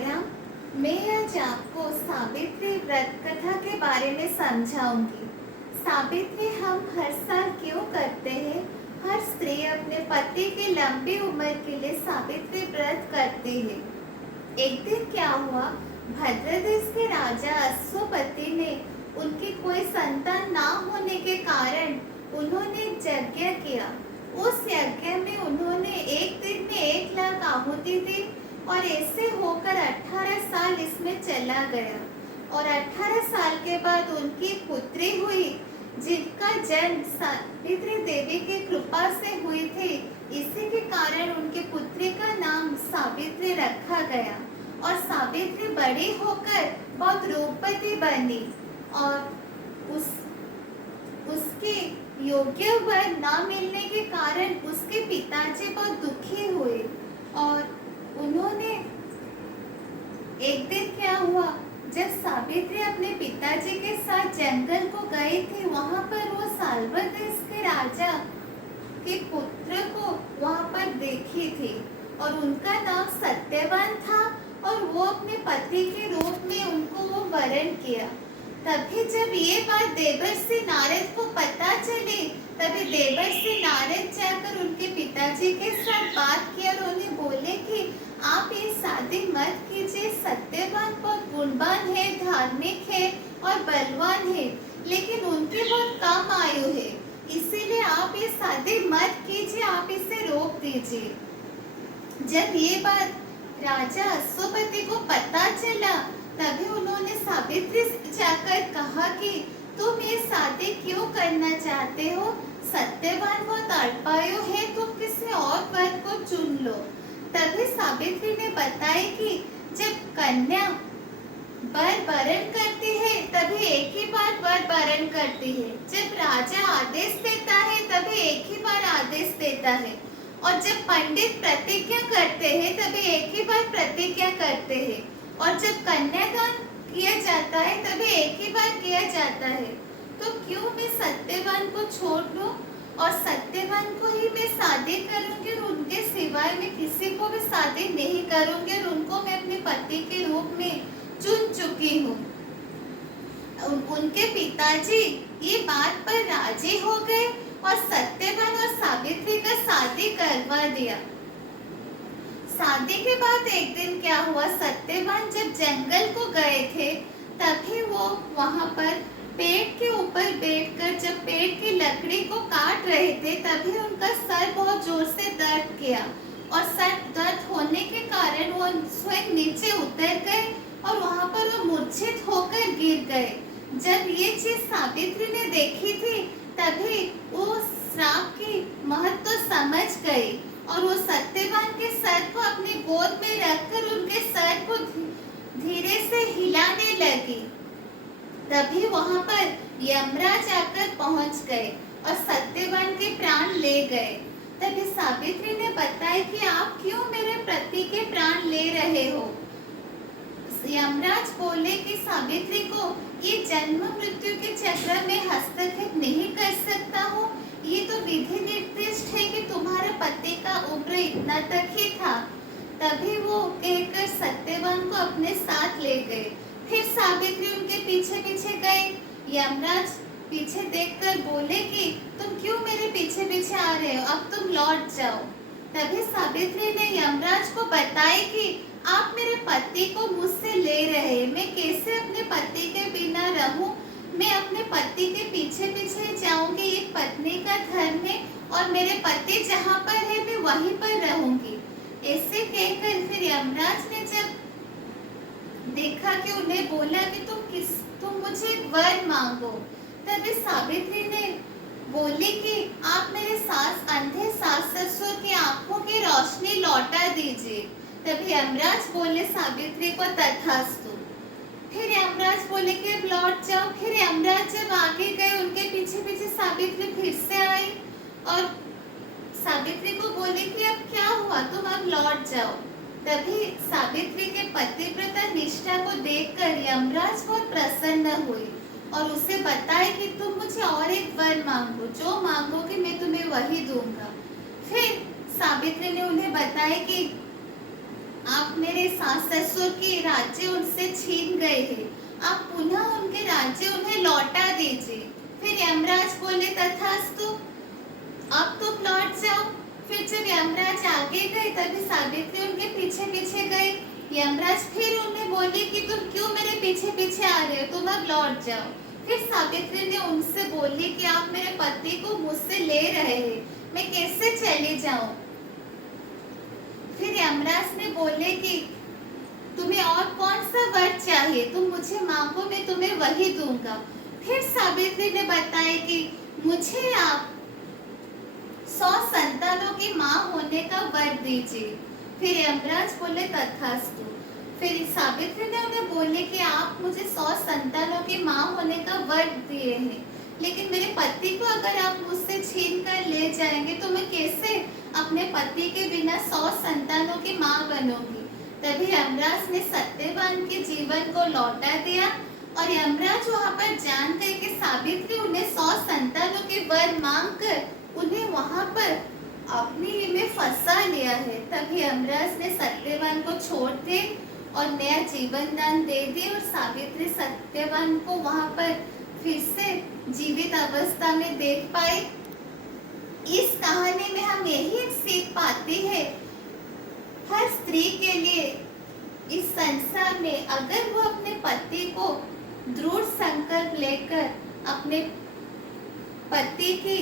साई राम। मैं आज आपको सावित्री व्रत कथा के बारे में समझाऊंगी। सावित्री हम हर साल क्यों करते हैं? हर स्त्री अपने पति की लंबी उम्र के लिए सावित्री व्रत करती है। एक दिन क्या हुआ, भद्रदेश के राजा अश्वपति ने उनकी कोई संतान ना होने के कारण उन्होंने यज्ञ किया। उस यज्ञ में उन्होंने एक दिन में 1 लाख आहुति दी और ऐसे होकर 18 साल इसमें चला गया। और 18 साल के बाद उनकी पुत्री हुई, जिनका जन्म सावित्री देवी की कृपा से हुई थी। इसी के कारण उनकी पुत्री का नाम सावित्री रखा गया। और सावित्री बड़ी होकर बहुत रूपवती बनी और उसके योग्य वर न मिलने के कारण उसके पिताजी बहुत दुखी हुए। और उन्होंने एक दिन क्या हुआ, जब सावित्री अपने पिताजी के साथ जंगल को गई थी, वहां पर वो साल्वर देश के राजा के पुत्र को वहां पर देखी थी और उनका नाम सत्यवान था। और वो अपने पति के रूप में उनको वो वरण किया। तभी जब ये बात देवर्षि नारद को पता चली, तभी देवर्षि नारद जाकर उनके पिताजी के साथ बात की और उन्हें बोले कि आप ये शादी मत कीजिए। सत्यवान बहुत गुणवान है, धार्मिक है और बलवान है, लेकिन उनकी बहुत कम आयु है, इसीलिए आप ये शादी मत कीजिए, आप इसे रोक दीजिए। जब ये बात राजा अश्वपति को पता चला, तभी उन्होंने सावित्री से जाकर कहा कि तुम ये शादी क्यों करना चाहते हो? सत्यवान बहुत अल्पायु है, तुम किसी और वर को चुन लो। तभी सावित्री ने बताया कि जब कन्या वर वरण करती है तभी एक ही बार वर वरण करती है। जब राजा आदेश देता है तभी एक ही बार आदेश देता है। और जब पंडित प्रतिज्ञा करते हैं तभी एक ही बार प्रतिज्ञा करते हैं। और जब कन्यादान किया जाता है तभी एक ही बार किया जाता है। तो क्यों मैं सत्यवान को छोड़ दूं और सत्यवान को ही मैं शादी करूंगी और उनके सिवाय मैं किसी को भी शादी नहीं करूंगी और उनको मैं अपने पति के रूप में चुन चुकी हूँ। उनके पिताजी ये बात पर राजी हो गए और सत्यवान और सावित्री का शादी करवा दिया। शादी के बाद एक दिन क्या हुआ, सत्यवान जब जंगल को गए थे तभी वो वहां पर पेड़ के ऊपर बैठकर जब पेड़ की लकड़ी को काट रहे थे, तभी उनका सर बहुत जोर से दर्द किया और सर दर्द होने के कारण वो स्वयं नीचे उतर गए और वहां पर वो मूर्छित होकर गिर गए। जब ये चीज सावित्री ने देखी थी तभी वो श्राप की महत्व समझ गई और वो सत्यवान के सर को अपनी गोद में रखकर उनके सर को धीरे से हिलाने लगी। तभी वहां पर यमराज आकर पहुंच गए और सत्यवान के प्राण ले गए। तभी सावित्री ने बताया कि आप क्यों मेरे पति के प्राण ले रहे हो? यमराज बोले कि सावित्री को ये जन्म मृत्यु के चक्र में हस्तक्षेप नहीं कर सकता हूँ। ये तो विधि निर्दिष्ट है कि तुम्हारे पति का उम्र इतना तक ही था। तभी वो कहकर सत्यवान को अपने साथ ले गए। फिर सावित्री उनके पीछे पीछे गए। यमराज पीछे देखकर बोले कि तुम क्यों मेरे पीछे पीछे आ रहे हो, अब तुम लौट जाओ। तभी सावित्री ने यमराज को बताया कि आप मेरे पति को मुझसे ले रहे हैं, मैं कैसे अपने पति के बिना रहूं? मैं अपने पति के पीछे पीछे जाऊंगी, ये पत्नी का धर्म है और मेरे पति जहाँ पर है मैं वहीं पर रहूंगी। ऐसे कहकर फिर यमराज ने जब देखा कि उन्हें बोला कि तुम मुझे वर मांगो, तभी सावित्री ने बोली कि आप मेरे अंधे सास ससुर की आंखों की रोशनी लौटा दीजिए। तभी यमराज बोले सावित्री को तथास्तु। फिर यमराज बोले कि अब लौट जाओ। फिर यमराज जब आगे गए उनके पीछे पीछे सावित्री फिर से आई और सावित्री को बोले कि अब क्या हुआ, तुम अब लौट जाओ। तभी सावित्री के पतिव्रता निष्ठा को देखकर यमराज बहुत प्रसन्न हुए और उसे बताए कि तुम मुझे और एक वर मांगो, जो मांगोगे मैं तुम्हें वही दूंगा। फिर सावित्री ने उन्हें बताया कि आप मेरे सास ससुर के राज्य उनसे छीन गए हैं, आप पुनः उनके राज्य उन्हें लौटा दीजिए। फिर यमराज बोले तथास्तु, अब तुम लौट जाओ। फिर जब यमराज आगे गए तभी सावित्री उनके पीछे पीछे गई। यमराज फिर उन्हें बोले कि तुम क्यों मेरे पीछे पीछे आ रहे हो, तुम अब लौट जाओ। फिर सावित्री ने उनसे बोली कि आप मेरे पति को मुझसे ले रहे हैं, मैं कैसे चली जाऊं। फिर यमराज ने बोले कि तुम्हें और कौन सा वर चाहिए, तुम मुझे मांगो, मैं तुम्हें वही दूंगा। फिर सावित्री ने बताया कि मुझे आप 100 संतानों की माँ होने का वर दीजिए। फिर यमराज बोले तथास्तु। फिर सावित्री ने उन्हें बोले कि आप मुझे 100 संतानों की माँ होने का वर दिए हैं, लेकिन मेरे पति को अगर आप मुझसे छीन कर ले जाएंगे तो मैं कैसे अपने पति के बिना 100 संतानों की माँ बनूंगी। तभी यमराज ने सत्यवान के जीवन को लौटा दिया और यमराज वहाँ पर जान गए कि सावित्री उन्हें 100 संतानों के वर मांग कर उन्हें वहाँ पर अपनी में फंसा लिया है। तभी यमराज ने सत्यवान को छोड़ दे और नया जीवन दान दे दिए और सावित्री सत्यवान को वहाँ पर फिर से जीवित अवस्था में देख पाए। इस कहानी में हम यही सीख पाते हैं, हर स्त्री के लिए इस संसार में अगर वो अपने पति को दृढ़ संकल्प लेकर अपने पति की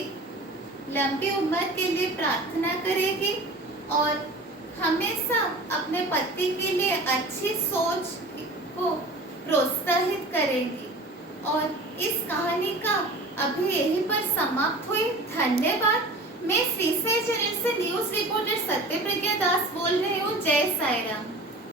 लंबी उम्र के लिए प्रार्थना करेगी और हमेशा अपने पति के लिए अच्छी सोच को प्रोत्साहित करेगी। और इस कहानी का अभी यहीं पर समाप्त हुई। धन्यवाद। मैं श्रीसाई चैनल से न्यूज रिपोर्टर सत्यप्रज्ञा दास बोल रही हूँ। जय साई राम।